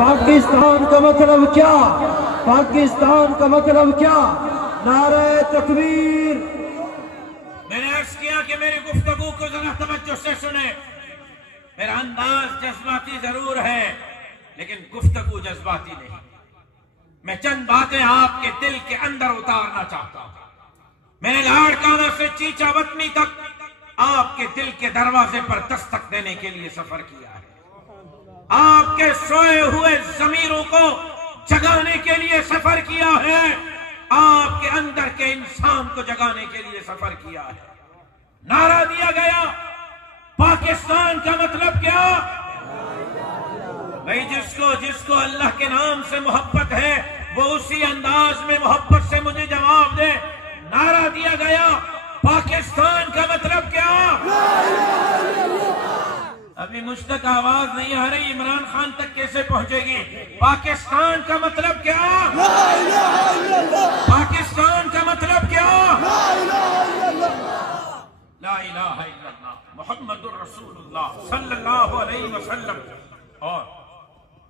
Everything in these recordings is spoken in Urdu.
پاکستان کا مطلب کیا؟ پاکستان کا مطلب کیا؟ نعرہ تکبیر۔ میں نے عرض کیا کہ میری گفتگو کو ذرا توجہ سے سنیں۔ میرا انداز جذباتی ضرور ہے لیکن گفتگو جذباتی نہیں۔ میں چند باتیں آپ کے دل کے اندر اتارنا چاہتا ہوں۔ میں نے لاڑکانہ سے چیچا وطنی تک آپ کے دل کے دروازے پر دستک دینے کے لیے سفر کیا ہے۔ آپ کے سوئے ہوئے ضمیروں کو جگانے کے لیے سفر کیا ہے۔ آپ کے اندر کے انسان کو جگانے کے لیے سفر کیا ہے۔ نعرہ دیا گیا پاکستان کا مطلب کیا؟ بھائی جس کو اللہ کے نام سے محبت ہے وہ اسی انداز میں محبت سے مجھے جواب دے۔ نعرہ دیا گیا پاکستان کا مطلب کیا؟ ابھی مجھ تک آواز نہیں آ رہی، عمران خان تک کیسے پہنچے گی؟ پاکستان کا مطلب کیا؟ پاکستان کا مطلب کیا؟ لا الہ الا اللہ محمد الرسول اللہ صلی اللہ علیہ وسلم۔ اور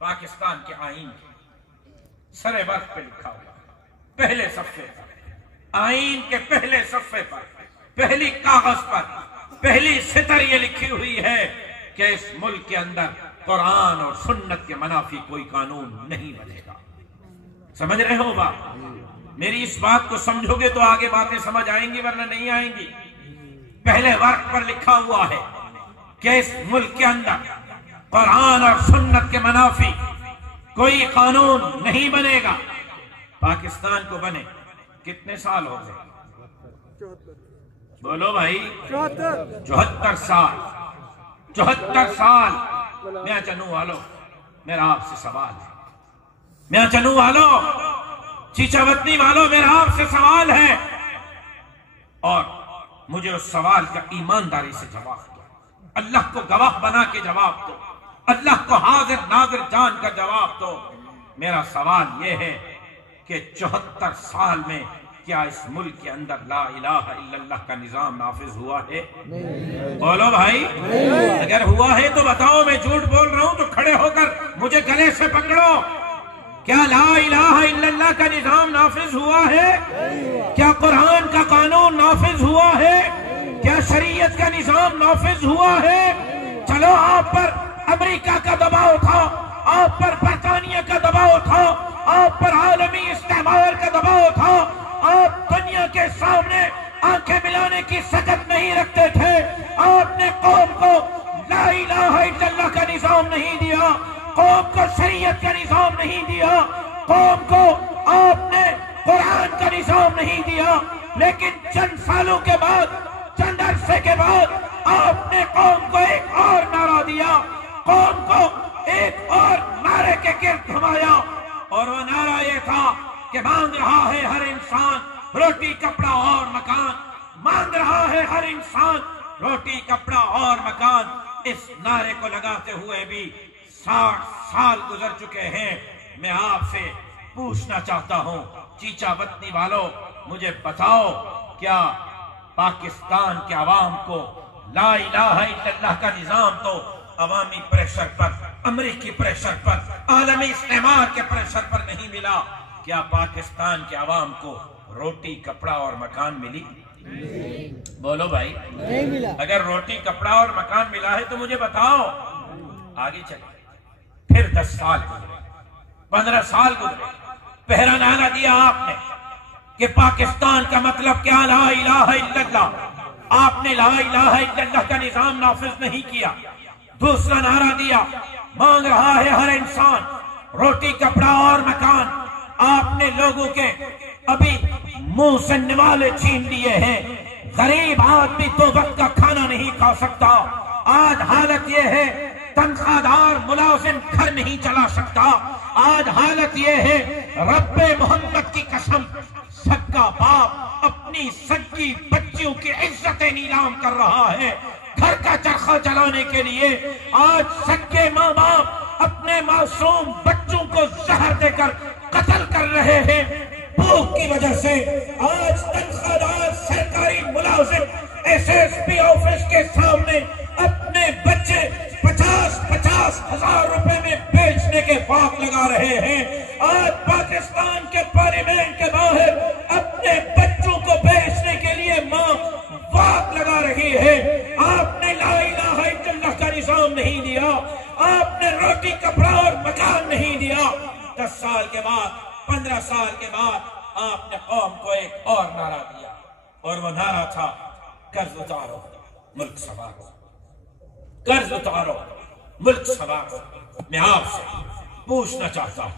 پاکستان کے آئین سر ورق پہ لکھا ہوا پہلے صفحے پر، آئین کے پہلے صفحے پر، پہلی کاغذ پر، پہلی سطر یہ لکھی ہوئی ہے کہ اس ملک کے اندر قرآن اور سنت کے منافی کوئی قانون نہیں بنے گا۔ سمجھ رہے ہو بات؟ میری اس بات کو سمجھو گے تو آگے باتیں سمجھ آئیں گی ورنہ نہیں آئیں گی۔ پہلے ورق پر لکھا ہوا ہے کہ اس ملک کے اندر قرآن اور سنت کے منافی کوئی قانون نہیں بنے گا۔ پاکستان کو بنے کتنے سال ہو گئے؟ بولو بھائی، 74 سال۔ 74 سال۔ میاں چنو والو میرا آپ سے سوال ہے، میاں چنو والو، چیچا وطنی والو، میرا آپ سے سوال ہے اور مجھے اس سوال کا ایمانداری سے جواب دو۔ اللہ کو گواہ بنا کے جواب دو، اللہ کو حاضر ناظر جان کر جواب دو۔ میرا سوال یہ ہے کہ 74 سال میں کیا اس ملک کے اندر لا الہ الا اللہ کا نظام نافذ ہوا ہے؟ بولو بھائی، اگر ہوا ہے تو بتاؤ، میں جھوٹ بول رہا ہوں تو کھڑے ہو کر مجھے گلے سے پکڑو۔ کیا لا الہ الا اللہ کا نظام نافذ ہوا ہے؟ کیا قرآن کا قانون نافذ ہوا ہے؟ کیا شریعت کا نظام نافذ ہوا ہے؟ چلو آپ پر امریکہ کا دباؤ تھا، آپ پر برطانیہ کا دباؤ تھا، آپ پر عالمی استعمار کا دباؤ تھا، آپ دنیا کے سامنے آنکھیں ملانے کی سکت نہیں رکھتے تھے۔ آپ نے قوم کو لا الہ الا اللہ کا نظام نہیں دیا، قوم کو شریعت کا نظام نہیں دیا، قوم کو آپ نے قرآن کا نظام نہیں دیا، لیکن چند سالوں کے بعد، چند عرصے کے بعد آپ نے قوم کو ایک اور نعرہ دیا، قوم کو ایک اور نعرے کے گرد گھمایا، اور وہ نعرہ یہ تھا کہ مانگ رہا ہے ہر انسان روٹی کپڑا اور مکان، مانگ رہا ہے ہر انسان روٹی کپڑا اور مکان۔ اس نعرے کو لگاتے ہوئے بھی 60 سال گزر چکے ہیں۔ میں آپ سے پوچھنا چاہتا ہوں چیچا وطنی والو، مجھے بتاؤ کیا پاکستان کے عوام کو لا الہ الا اللہ کا نظام تو عوامی پریشر پر، امریکی پریشر پر، عالمی استعمار کے پریشر پر نہیں ملا؟ کیا پاکستان کے عوام کو روٹی کپڑا اور مکان ملی؟ بولو بھائی، اگر روٹی کپڑا اور مکان ملا ہے تو مجھے بتاؤ۔ آگے چلے، پھر 10 سال گزرے، 15 سال گزرے، پہلا نعرہ دیا آپ نے کہ پاکستان کا مطلب کیا؟ لا الہ الا اللہ۔ آپ نے لا الہ الا اللہ کا نظام نافذ نہیں کیا۔ دوسرا نعرہ دیا، مانگ رہا ہے ہر انسان روٹی کپڑا اور مکان۔ آپ نے لوگوں کے ابھی منہ سے نوالے چھین لیے ہیں۔ غریب آدمی 2 وقت کا کھانا نہیں کھا سکتا۔ آج حالت یہ ہے تنخواہ دار ملازم گھر نہیں چلا سکتا۔ آج حالت یہ ہے، رب محمد کی قسم، سب کا باپ اپنی سگی بچیوں کی عزتیں نیلام کر رہا ہے گھر کا چرخہ چلانے کے لیے۔ آج سگے ماں باپ اپنے معصوم بچوں کو زہر دے کر قتل کر رہے ہیں بھوک کی وجہ سے۔ آج تنخواہ دار سرکاری ملازم SSP آفس کے سامنے اپنے بچے 50,000 روپے میں بیچنے کے باغ لگا رہے ہیں. آج پاکستان کے پارلیمنٹ کے باہر اپنے بچوں کو بیچنے کے لیے ماں باغ لگا رہی ہے. آپ نے لا الہ الا اللہ کا نظام نہیں دیا. آپ نے روٹی کپڑا اور مکان نہیں دیا. 10 سال کے بعد 15 سال کے بعد آپ نے قوم کو ایک اور نعرہ دیا, اور وہ نعرہ تھا قرض اتارو ملک سنوارو. قرض اتارو ملک سنوارو. میں آپ سے پوچھنا چاہتا ہوں,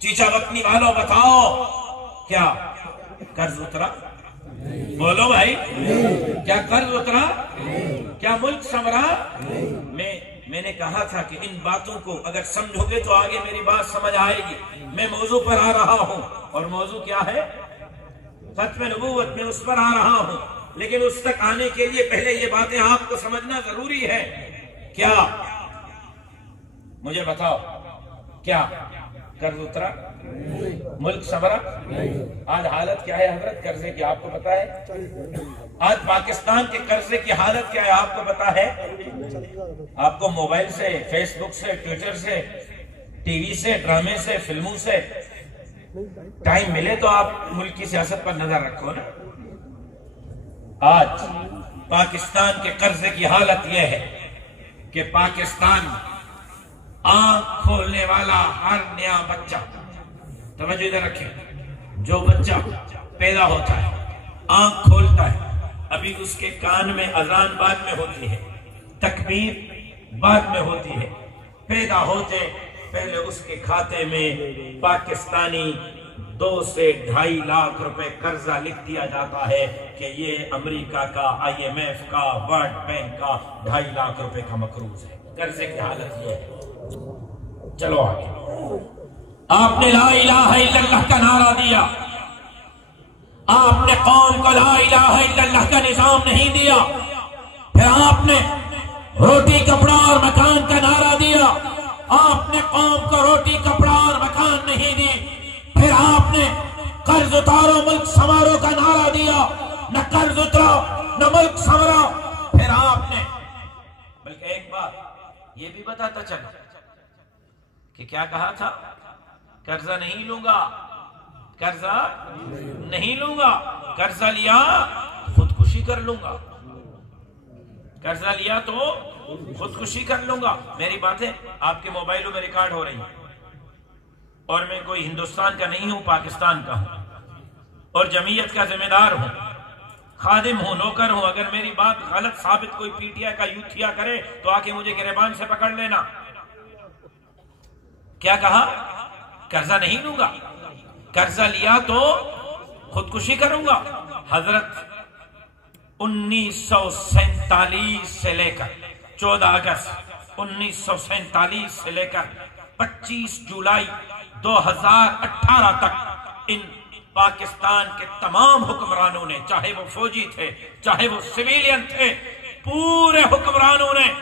چیچا وطنی والوں بتاؤ, کیا قرض اترا؟ بولو بھائی, کیا قرض اترا؟ کیا ملک سنورا؟ میں نے کہا تھا کہ ان باتوں کو اگر سمجھو گے تو آگے میری بات سمجھ آئے گی. میں موضوع پر آ رہا ہوں, اور موضوع کیا ہے؟ ختم نبوت. میں اس پر آ رہا ہوں, لیکن اس تک آنے کے لیے پہلے یہ باتیں آپ کو سمجھنا ضروری ہے. کیا مجھے بتاؤ, کیا قرض اترا؟ ملک سنورا؟ آج حالت کیا ہے حضرت قرضے کی آپ کو پتا ہے؟ آج پاکستان کے قرضے کی حالت کیا ہے آپ کو پتا ہے؟ آپ کو موبائل سے, فیس بک سے, ٹویٹر سے, ٹی وی سے, ڈرامے سے, فلموں سے ٹائم ملے تو آپ ملک کی سیاست پر نظر رکھو نا. آج پاکستان کے قرضے کی حالت یہ ہے کہ پاکستان آنکھ کھولنے والا ہر نیا بچہ, توجہ ادھر رکھیں, جو بچہ پیدا ہوتا ہے آنکھ کھولتا ہے, ابھی اس کے کان میں اذان بعد میں ہوتی ہے, تکبیر بعد میں ہوتی ہے. پیدا ہوتے پہلے اس کے کھاتے میں پاکستانی 2 سے 2.5 لاکھ روپے قرضہ لکھ دیا جاتا ہے کہ یہ امریکہ کا, IMF کا, ورلڈ بینک کا 2.5 لاکھ روپے کا مقروض ہے. قرضے کی حالت یہ ہے. چلو آگے. آپ نے لا الہ الا اللہ کا نعرہ دیا, آپ نے قوم کو لا الہ الا اللہ کا نظام نہیں دیا. پھر آپ نے روٹی کپڑا اور مکان کا نعرہ دیا, آپ نے قوم کو روٹی کپڑا اور مکان نہیں دی. پھر آپ نے قرض اتارو ملک سنوارو کا نعرہ دیا, نہ قرض اترا نہ ملک سنورا. پھر آپ نے, بلکہ ایک بات یہ بھی بتاتا چلا کہ کیا کہا تھا, قرضہ نہیں لوں گا, قرضہ نہیں لوں گا, قرضہ لیا خودکشی کر لوں گا, قرضہ لیا تو خودکشی کر لوں گا. میری باتیں آپ کے موبائلوں میں ریکارڈ ہو رہی ہیں, اور میں کوئی ہندوستان کا نہیں ہوں, پاکستان کا ہوں, اور جمعیت کا ذمہ دار ہوں, خادم ہوں, نوکر ہوں. اگر میری بات غلط ثابت کوئی PTI کا یوتھیا کرے تو آ کے مجھے گریبان سے پکڑ لینا. کیا کہا؟ قرضہ نہیں لوں گا, قرضہ لیا تو خودکشی کروں گا. حضرت 1947 سے لے کر 14 اگست 1947 سے لے کر 25 جولائی 2018 تک ان پاکستان کے تمام حکمرانوں نے, چاہے وہ فوجی تھے چاہے وہ سویلین تھے, پورے حکمرانوں نے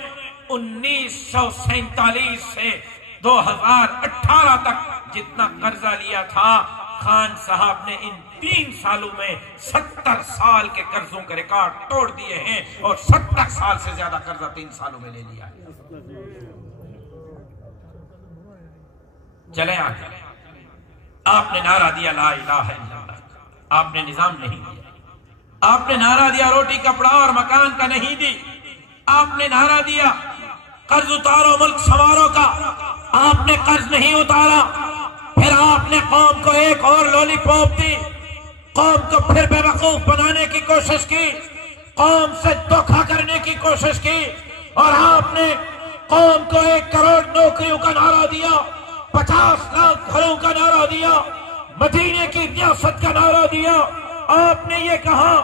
1947 سے 2018 تک جتنا قرضہ لیا تھا, خان صاحب نے ان 3 سالوں میں 70 سال کے قرضوں کے ریکارڈ توڑ دیے ہیں, اور 70 سال سے زیادہ قرضہ 3 سالوں میں لے لیا ہے. چلیں آگے. آپ نے نعرہ دیا لا الہ الا اللہ, آپ نے نظام نہیں دیا. آپ نے نعرہ دیا روٹی کپڑا اور مکان کا نہیں دی. آپ نے نعرہ دیا قرض اتارو ملک سنوارو کا, آپ نے قرض نہیں اتارا. پھر آپ نے قوم کو ایک اور لولی پاپ دی, قوم کو پھر بے وقوف بنانے کی کوشش کی, قوم سے دھوکہ کرنے کی کوشش کی, اور آپ نے قوم کو 1 کروڑ نوکریوں کا نعرہ دیا, 50 لاکھ گھروں کا نعرہ دیا, مدینے کی ریاست کا نعرہ دیا. آپ نے یہ کہا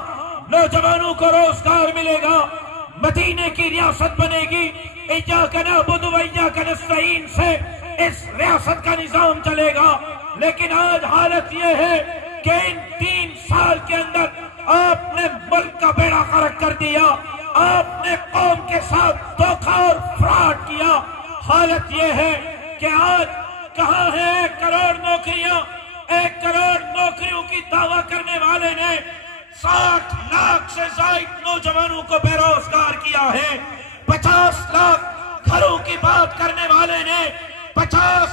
نوجوانوں کو روزگار ملے گا, مدینے کی ریاست بنے گی, ایاک نعبد و ایاک نستعین سے اس ریاست کا نظام چلے گا. لیکن آج حالت یہ ہے کہ ان 3 سال کے اندر آپ نے ملک کا بیڑا غرق کر دیا, آپ نے قوم کے ساتھ دھوکہ اور فراڈ کیا. حالت یہ ہے کہ آج کہاں ہے 1 کروڑ نوکریاں؟ 1 کروڑ نوکریوں کی دعویٰ کرنے والے نے 60 لاکھ سے زائد نوجوانوں کو بے روزگار کیا ہے. 50 لاکھ گھروں کی بات کرنے والے نے 50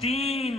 3